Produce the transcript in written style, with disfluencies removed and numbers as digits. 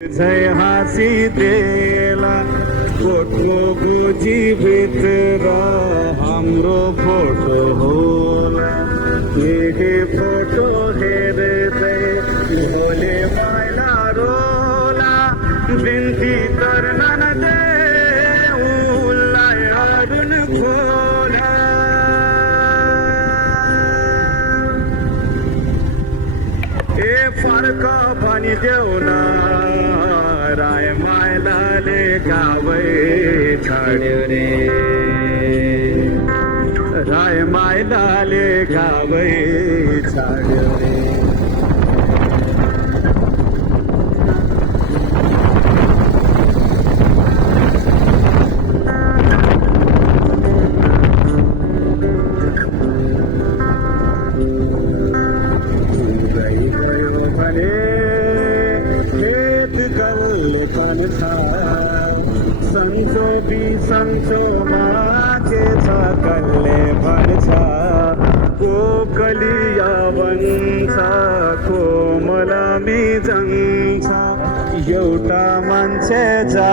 जय हाँसी देला फोटो गुजी भित्र हाम्रो फोटो होला यही फोटो हेर्दै भोले मैला रोला बिन्ती गर्न नदे उसलाई अरुण खोला ए फर्क भनिदेऊ न राय माइलाले गावै छाड्यो रे राय माइलाले गावै छाड्यो रे संसो बिसंसो माके छ कल्ले भन्छ कोकलिया भन्छ कोमलमी जन्छ एउटा मान्छे जा